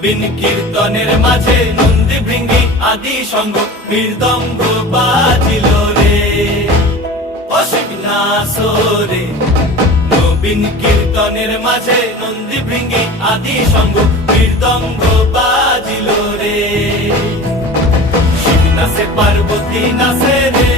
নবীন কীর্তনের মাঝে নন্দী ভৃঙ্গি আদি সঙ্গ মৃদঙ্গ বাজিল রে, অসীম নাসরে। নবীন কীর্তনের মাঝে নন্দী ভৃঙ্গি আদি সঙ্গ মৃদঙ্গ বাজিল রে। শিব নাচে পার্বতী নাচে রে,